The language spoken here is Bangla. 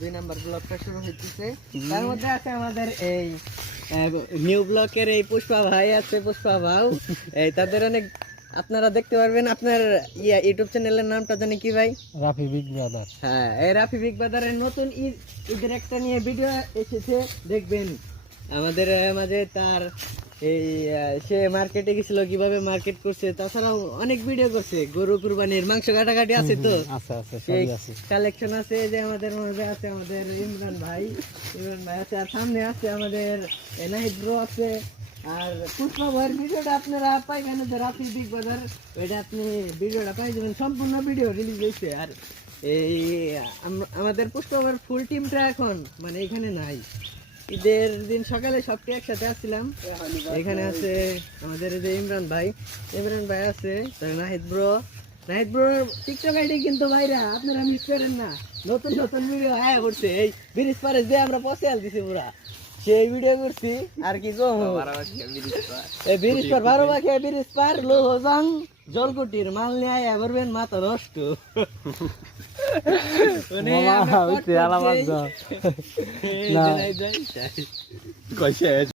2 নাম্বার ব্লকটা শুরু হইতেছে। তার মধ্যে আছে আমাদের এই নিউ ব্লকের এই পুষ্পা ভাই আছে, পুষ্পা ভাউ। এই তাদের অনেক আপনারা দেখতে পারবেন। আপনার ইউটিউব চ্যানেলের নামটা জানি কি ভাই? Rafi big brother. হ্যাঁ, এই রাফি বিগ ব্রাদারের নতুন ঈদের একটা নিয়ে ভিডিও এসেছে, দেখবেন আমাদের মাঝে। তার এই সে মার্কেটে গেছিল, কিভাবে মার্কেট করছে, তাছাড়াও অনেক ভিডিও করছে। গরু কুরবানির মাংস কাটাকাটি আছে তো, আচ্ছা আচ্ছা, সেই সবই আছে। কালেকশন আছে। যে আমাদের মাঝে আছে আমাদের ইমরান ভাই আছে, আর সামনে আছে আমাদের নাহিদ ব্রো আছে। আর পুষ্পা ভাইয়ের ভিডিওটা আপনারা পাইবেন যে রাফি বিগ বাজার, এটা আপনি ভিডিওটা পাই যাবেন, সম্পূর্ণ ভিডিও রিলিজ হয়েছে। আর এই আমাদের পুষ্পা ভাইয়ের ফুল টিমটা এখন মানে এখানে নাই। ঈদের দিন সকালে সবটি একসাথে আসছিলাম। এখানে আছে আমাদের এই যে ইমরান ভাই আছে, নাহিদ ব্রো টিকটক আইডি কিন্তু ভাইরা আপনারা মিস করেন না, নতুন নতুন ভিডিও আয়া করছে। এই ব্রিজ পারে যে আমরা পৌঁছাল দিছি পুরা, সেই ভিডিও করছি। আর কি কম এই ব্রিজ পার 12 বাকি ব্রিজ পার লোহজং জলকুটির মাল নিয়ে আয়া করবেন মাথা নষ্ট। কইছে